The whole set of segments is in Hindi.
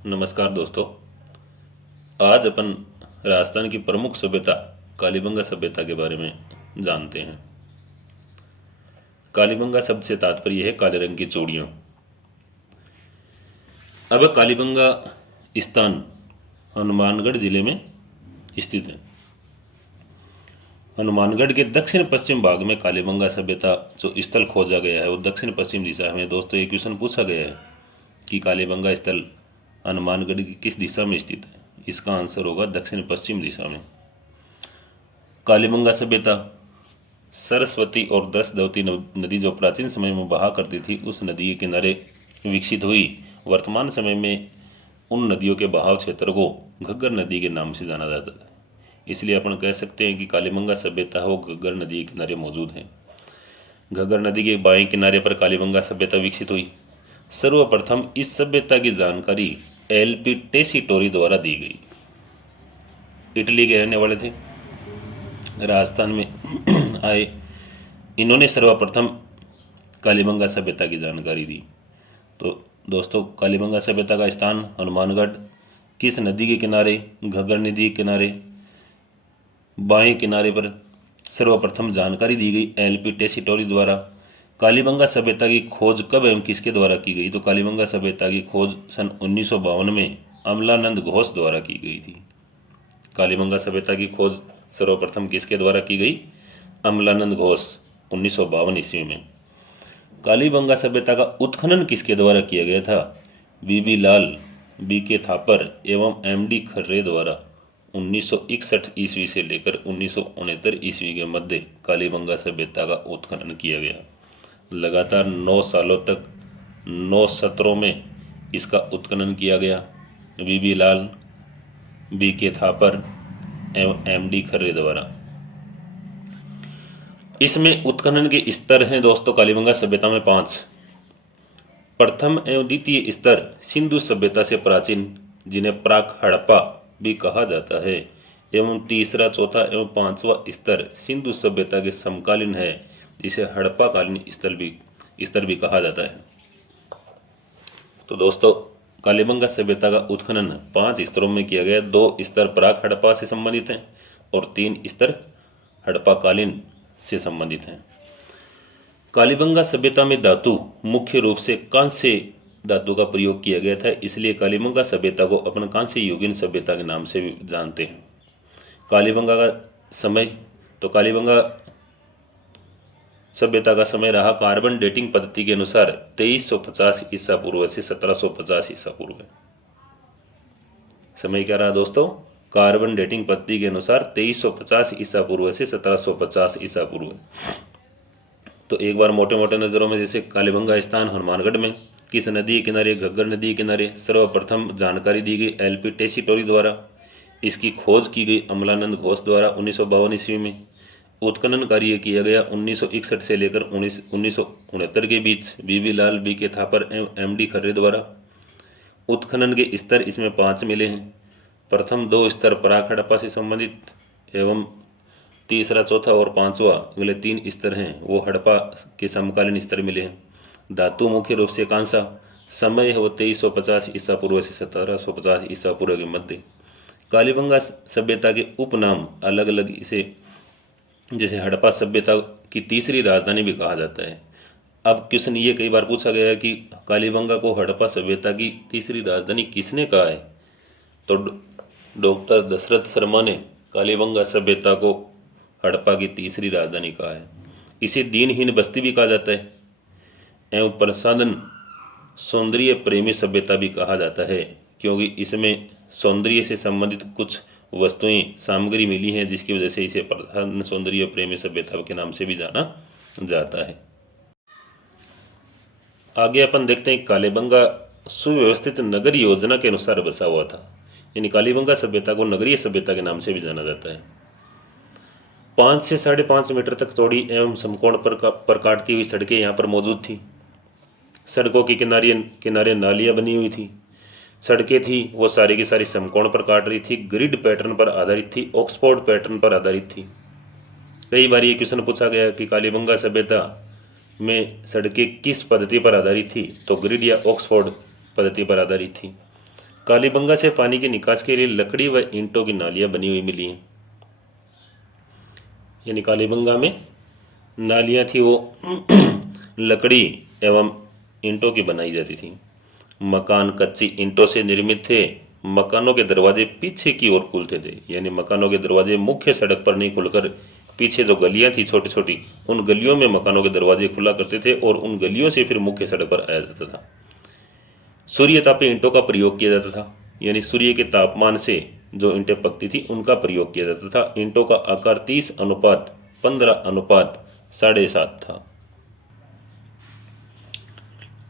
नमस्कार दोस्तों। आज अपन राजस्थान की प्रमुख सभ्यता कालीबंगा सभ्यता के बारे में जानते हैं। कालीबंगा शब्द से तात्पर्य है काले रंग की चूड़ियाँ। अब कालीबंगा स्थान हनुमानगढ़ जिले में स्थित है। हनुमानगढ़ के दक्षिण पश्चिम भाग में कालीबंगा सभ्यता जो स्थल खोजा गया है वो दक्षिण पश्चिम दिशा में। दोस्तों, एक क्वेश्चन पूछा गया है कि कालीबंगा स्थल हनुमानगढ़ की किस दिशा में स्थित है। इसका आंसर होगा दक्षिण पश्चिम दिशा में। कालीबंगा सभ्यता सरस्वती और दसदवती नदी जो प्राचीन समय में बहा करती थी उस नदी के किनारे विकसित हुई। वर्तमान समय में उन नदियों के बहाव क्षेत्र को घग्गर नदी के नाम से जाना जाता है। इसलिए अपन कह सकते हैं कि कालीबंगा सभ्यता वो घग्गर नदी के किनारे मौजूद है। घग्गर नदी के बाएं किनारे पर कालीबंगा सभ्यता विकसित हुई। सर्वप्रथम इस सभ्यता की जानकारी एलपी टेसीटोरी द्वारा दी गई। इटली के रहने वाले थे, राजस्थान में आए। इन्होंने सर्वप्रथम कालीबंगा सभ्यता की जानकारी दी। तो दोस्तों, कालीबंगा सभ्यता का स्थान हनुमानगढ़ किस नदी के किनारे? घग्गर नदी के किनारे बाएं किनारे पर सर्वप्रथम जानकारी दी गई एलपी टेसीटोरी द्वारा। कालीबंगा सभ्यता की खोज कब एवं किसके द्वारा की गई? तो कालीबंगा सभ्यता की खोज सन 1952 में अमलानंद घोष द्वारा की गई थी। कालीबंगा सभ्यता की खोज सर्वप्रथम किसके द्वारा की गई? अमलानंद घोष 1952 ईस्वी में। कालीबंगा सभ्यता का उत्खनन किसके द्वारा किया गया था? बीबी लाल, बीके थापर एवं एमडी खर्रे द्वारा 1961 ईस्वी से लेकर 1969 ईस्वी के मध्य कालीबंगा सभ्यता का उत्खनन किया गया। लगातार 9 सालों तक 9 सत्रों में इसका उत्खनन किया गया। बीबी लाल, बीके थापर एवं एमडी खर्रे द्वारा। इसमें उत्खनन के स्तर हैं दोस्तों कालीबंगा सभ्यता में 5। प्रथम एवं द्वितीय स्तर सिंधु सभ्यता से प्राचीन, जिन्हें प्राक हड़प्पा भी कहा जाता है, एवं तीसरा, चौथा एवं पांचवा स्तर सिंधु सभ्यता के समकालीन है, जिसे हड़प्पा कालीन स्तर भी कहा जाता है। तो दोस्तों, कालीबंगा सभ्यता का उत्खनन 5 स्तरों में किया गया। 2 स्तर प्राक हड़प्पा से संबंधित हैं और 3 स्तर हड़प्पा कालीन से संबंधित हैं। कालीबंगा सभ्यता में धातु मुख्य रूप से कांस्य धातु का प्रयोग किया गया था, इसलिए कालीबंगा सभ्यता को अपन कांस्य युगीन सभ्यता के नाम से भी जानते हैं। कालीबंगा का समय, तो कालीबंगा सभ्यता का समय रहा कार्बन डेटिंग पद्धति के अनुसार 2350 ईसा पूर्व से 1750 ईसा पूर्व। समय क्या रहा दोस्तों? कार्बन डेटिंग पद्धति के अनुसार 2350 ईसा पूर्व से 1750 ईसा पूर्व। तो एक बार मोटे मोटे नज़रों में, जैसे कालीबंगा स्थान हनुमानगढ़ में किस नदी के किनारे? घग्गर नदी के किनारे। सर्वप्रथम जानकारी दी गई एलपी टेसीटोरी द्वारा। इसकी खोज की गई अमलानंद घोष द्वारा 1952 ईस्वी में। उत्खनन कार्य किया गया 1961 से लेकर 1969 के बीच बीबी लाल, बीके थापर एवं एमडी खर्रे द्वारा। उत्खनन के स्तर इसमें 5 मिले हैं। प्रथम 2 स्तर प्राक हड़प्पा से संबंधित एवं तीसरा, चौथा और पांचवा अगले 3 स्तर हैं वो हड़प्पा के समकालीन स्तर मिले हैं। धातु मुख्य रूप से कांसा। समय है वो 2350 ईसा पूर्व से 1750 ईसा पूर्व के मध्य। कालीबंगा सभ्यता के उपनाम अलग अलग इसे, जैसे हड़प्पा सभ्यता की तीसरी राजधानी भी कहा जाता है। अब क्वेश्चन ये कई बार पूछा गया है कि कालीबंगा को हड़प्पा सभ्यता की तीसरी राजधानी किसने कहा है? तो डॉक्टर दशरथ शर्मा ने कालीबंगा सभ्यता को हड़प्पा की तीसरी राजधानी कहा है। इसे दीनहीन बस्ती भी कहा जाता है एवं प्रसाधन सौंदर्य प्रेमी सभ्यता भी कहा जाता है, क्योंकि इसमें सौंदर्य से संबंधित कुछ वस्तुएं, सामग्री मिली हैं, जिसकी वजह से इसे प्रसाधन सौंदर्य प्रेमी सभ्यता के नाम से भी जाना जाता है। आगे अपन देखते हैं कालीबंगा सुव्यवस्थित नगर योजना के अनुसार बसा हुआ था, यानी कालीबंगा सभ्यता को नगरीय सभ्यता के नाम से भी जाना जाता है। 5 से 5.5 मीटर तक चौड़ी एवं समकोण पर काटती हुई सड़कें यहाँ पर मौजूद थी। सड़कों के किनारे नालियाँ बनी हुई थी। सड़कें थी वो सारी की सारी समकोण पर काट रही थी, ग्रिड पैटर्न पर आधारित थी, ऑक्सफोर्ड पैटर्न पर आधारित थी। कई बार ये क्वेश्चन पूछा गया कि कालीबंगा सभ्यता में सड़कें किस पद्धति पर आधारित थी? तो ग्रिड या ऑक्सफोर्ड पद्धति पर आधारित थी। कालीबंगा से पानी की निकास के लिए लकड़ी व ईंटों की नालियां बनी हुई मिली हैं। यानी कालीबंगा में नालियां थी वो लकड़ी एवं ईंटों की बनाई जाती थी। मकान कच्ची ईंटों से निर्मित थे। मकानों के दरवाजे पीछे की ओर खुलते थे, यानी मकानों के दरवाजे मुख्य सड़क पर नहीं खुलकर पीछे जो गलियां थी छोटी छोटी, उन गलियों में मकानों के दरवाजे खुला करते थे और उन गलियों से फिर मुख्य सड़क पर आया जाता था। सूर्य तापी ईंटों का प्रयोग किया जाता था, यानी सूर्य के तापमान से जो ईंटें पकती थी उनका प्रयोग किया जाता था। ईंटों का आकार 30:15:7 था।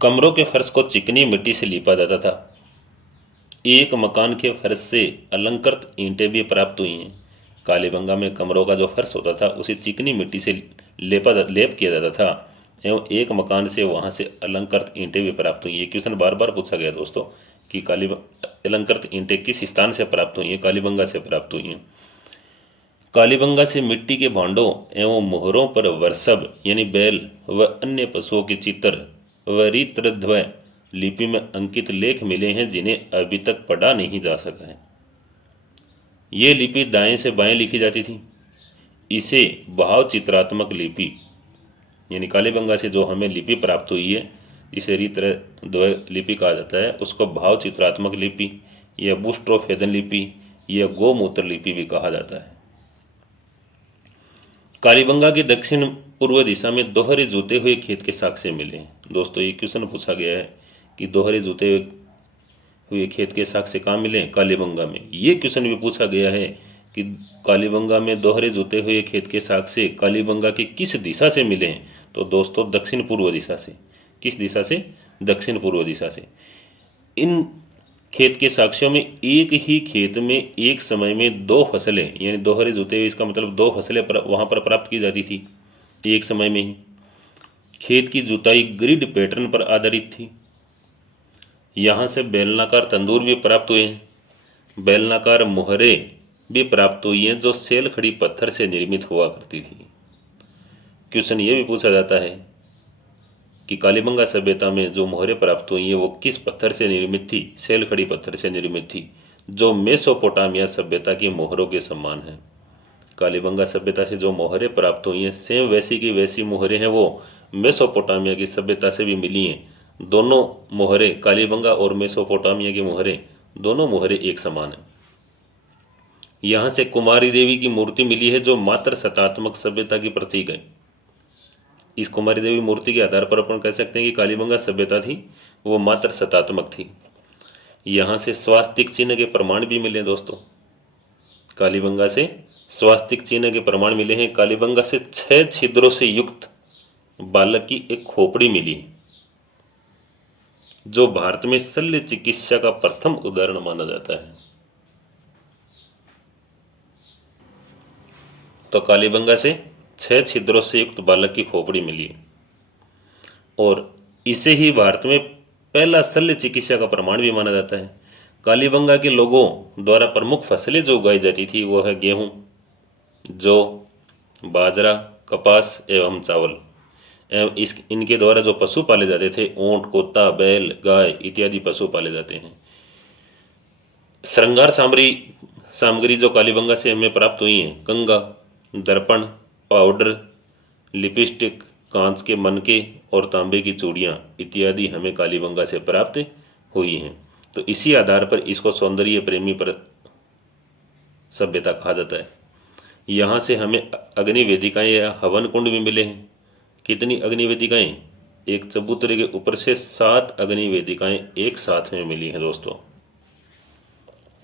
कमरों के फर्श को चिकनी मिट्टी से लीपा जाता था। एक मकान के फर्श से अलंकृत ईंटें भी प्राप्त हुई हैं। कालीबंगा में कमरों का जो फर्श होता था उसे चिकनी मिट्टी से लेप किया जाता था एवं एक मकान से वहाँ से अलंकृत ईंटें भी प्राप्त हुई। ये क्वेश्चन बार बार पूछा गया दोस्तों कि अलंकृत ईंटें किस स्थान से प्राप्त हुई हैं? कालीबंगा से प्राप्त हुई हैं। कालीबंगा से मिट्टी के भांडों एवं मोहरों पर वर्षभ यानी बैल व अन्य पशुओं के चित्र व रीतध्वय लिपि में अंकित लेख मिले हैं जिन्हें अभी तक पढ़ा नहीं जा सका है। ये लिपि दाएं से बाएं लिखी जाती थी। इसे भाव चित्रात्मक लिपि यानी कालीबंगा से जो हमें लिपि प्राप्त हुई है, इसे रीतध्वय लिपि कहा जाता है, उसको भाव चित्रात्मक लिपि या बुस्ट्रोफेदन लिपि या गोमूत्र लिपि भी कहा जाता है। कालीबंगा की दक्षिण पूर्व दिशा में दोहरे जुते हुए खेत के साक्ष्य मिले हैं। दोस्तों ये क्वेश्चन पूछा गया है कि दोहरे जुते हुए खेत के साक्ष्य कहाँ मिले? कालीबंगा में। ये क्वेश्चन भी पूछा गया है कि कालीबंगा में दोहरे जुते हुए खेत के साक्ष्य कालीबंगा की किस दिशा से मिले हैं? तो दोस्तों दक्षिण पूर्व दिशा से। किस दिशा से? दक्षिण पूर्व दिशा से। इन खेत के साक्ष्यों में एक ही खेत में एक समय में दो फसलें यानी दोहरे जुते हुए, इसका मतलब दो फसलें वहाँ पर प्राप्त की जाती थी एक समय में ही। खेत की जुताई ग्रिड पैटर्न पर आधारित थी। यहाँ से बेलनाकार तंदूर भी प्राप्त हुए हैं। बेलनाकार मोहरे भी प्राप्त हुई हैं जो सेल खड़ी पत्थर से निर्मित हुआ करती थी। क्वेश्चन ये भी पूछा जाता है कि कालीबंगा सभ्यता में जो मोहरें प्राप्त हुई हैं वो किस पत्थर से निर्मित थी? सेल खड़ी पत्थर से निर्मित थी, जो मेसोपोटामिया सभ्यता की मोहरों के समान है। कालीबंगा सभ्यता से जो मोहरें प्राप्त हुई हैं सेम वैसी की वैसी मोहरें हैं वो मेसोपोटामिया की सभ्यता से भी मिली हैं। दोनों मोहरें, कालीबंगा और मेसोपोटामिया की मोहरें, दोनों मोहरें एक समान हैं। यहाँ से कुमारी देवी की मूर्ति मिली है जो मात्र शतात्मक सभ्यता की प्रतीक है। इस कुमारी देवी मूर्ति के आधार पर अपन कह सकते हैं कि कालीबंगा सभ्यता थी वो मात्र शतात्मक थी। यहाँ से स्वास्तिक चिन्ह के प्रमाण भी मिले दोस्तों। कालीबंगा से स्वास्तिक चिन्ह के प्रमाण मिले हैं। कालीबंगा से 6 छिद्रों से युक्त बालक की एक खोपड़ी मिली जो भारत में शल्य चिकित्सा का प्रथम उदाहरण माना जाता है। तो कालीबंगा से 6 छिद्रों से युक्त बालक की खोपड़ी मिली और इसे ही भारत में पहला शल्य चिकित्सा का प्रमाण भी माना जाता है। कालीबंगा के लोगों द्वारा प्रमुख फसलें जो उगाई जाती थी वो है गेहूं, जौ, बाजरा, कपास एवं चावल। एवं इनके द्वारा जो पशु पाले जाते थे ऊंट, कुत्ता, बैल, गाय इत्यादि पशु पाले जाते हैं। श्रृंगार सामग्री जो कालीबंगा से हमें प्राप्त हुई हैं, कंगा, दर्पण, पाउडर, लिपस्टिक, कांच के मनके और तांबे की चूड़ियाँ इत्यादि हमें कालीबंगा से प्राप्त हुई हैं। तो इसी आधार पर इसको सौंदर्य प्रेमी पर सभ्यता कहा जाता है। यहाँ से हमें अग्नि वेदिकाएं या हवन कुंड भी मिले हैं। कितनी अग्नि वेदिकाएं? एक चबूतरे के ऊपर से 7 अग्नि वेदिकाएं एक साथ में मिली हैं दोस्तों।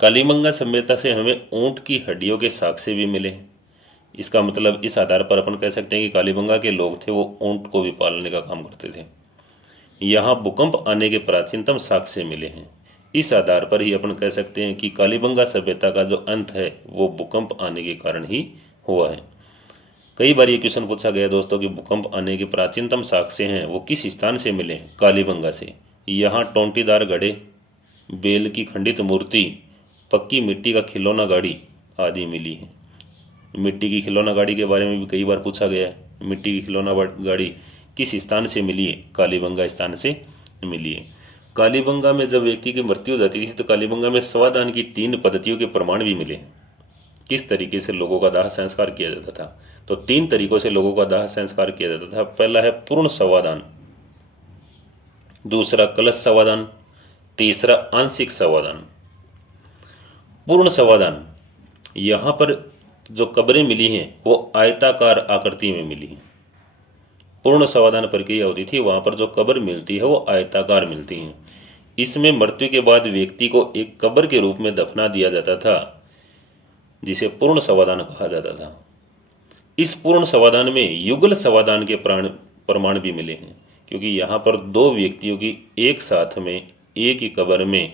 कालीबंगा सभ्यता से हमें ऊंट की हड्डियों के साक्ष्य भी मिले हैं। इसका मतलब इस आधार पर अपन कह सकते हैं कि कालीबंगा के लोग थे वो ऊंट को भी पालने का काम करते थे। यहाँ भूकंप आने के प्राचीनतम साक्ष्य मिले हैं। इस आधार पर ही अपन कह सकते हैं कि कालीबंगा सभ्यता का जो अंत है वो भूकंप आने के कारण ही हुआ है। कई बार ये क्वेश्चन पूछा गया दोस्तों कि भूकंप आने के प्राचीनतम साक्ष्य हैं वो किस स्थान से मिले? कालीबंगा से। यहाँ टोंटीदार घड़े, बेल की खंडित मूर्ति, पक्की मिट्टी का खिलौना गाड़ी आदि मिली है। मिट्टी की खिलौना गाड़ी के बारे में भी कई बार पूछा गया है। मिट्टी की खिलौना गाड़ी किस स्थान से मिली है? कालीबंगा स्थान से मिली है। कालीबंगा में जब व्यक्ति की मृत्यु हो जाती थी तो कालीबंगा में शवदान की 3 पद्धतियों के प्रमाण भी मिले हैं। किस तरीके से लोगों का दाह संस्कार किया जाता था? तो 3 तरीकों से लोगों का दाह संस्कार किया जाता था। पहला है पूर्ण शवदान, दूसरा कलश शवदान, तीसरा आंशिक शवदान। पूर्ण शवदान, यहाँ पर जो कब्रें मिली हैं वो आयताकार आकृति में मिली हैं। पूर्ण शवदान प्रक्रिया होती थी, वहाँ पर जो कब्र मिलती है वो आयताकार मिलती हैं। इसमें मृत्यु के बाद व्यक्ति को एक कब्र के रूप में दफना दिया जाता था, जिसे पूर्ण शवदान कहा जाता था। इस पूर्ण शवदान में युगल शवदान के प्रमाण भी मिले हैं, क्योंकि यहाँ पर 2 व्यक्तियों की एक साथ में एक ही कब्र में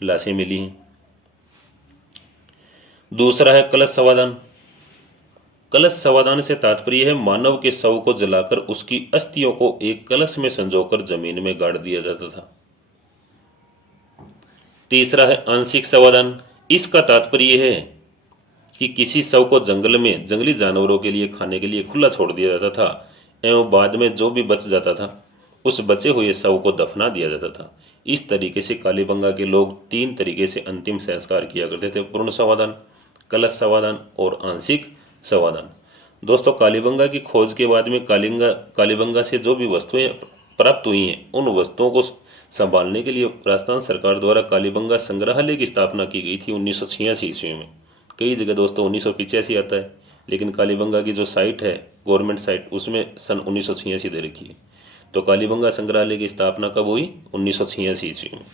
लाशें मिली हैं। दूसरा है कलश शवदान। कलश शवदान से तात्पर्य है मानव के शव को जलाकर उसकी अस्थियों को एक कलश में संजोकर जमीन में गाड़ दिया जाता था। तीसरा है आंशिक शवदान। इसका तात्पर्य है कि किसी शव को जंगल में जंगली जानवरों के लिए खाने के लिए खुला छोड़ दिया जाता था एवं बाद में जो भी बच जाता था उस बचे हुए शव को दफना दिया जाता था। इस तरीके से कालीबंगा के लोग 3 तरीके से अंतिम संस्कार किया करते थे, पूर्ण शवदान, कलश शवदान और आंशिक शवदान। दोस्तों, कालीबंगा की खोज के बाद में कालीबंगा से जो भी वस्तुएं प्राप्त हुई हैं उन वस्तुओं को संभालने के लिए राजस्थान सरकार द्वारा कालीबंगा संग्रहालय की स्थापना की गई थी 1986 ईस्वी में। कई जगह दोस्तों 1985 आता है, लेकिन कालीबंगा की जो साइट है गवर्नमेंट साइट उसमें सन 1986 दे रखी है। तो कालीबंगा संग्रहालय की स्थापना कब हुई? 1986 ईस्वी में।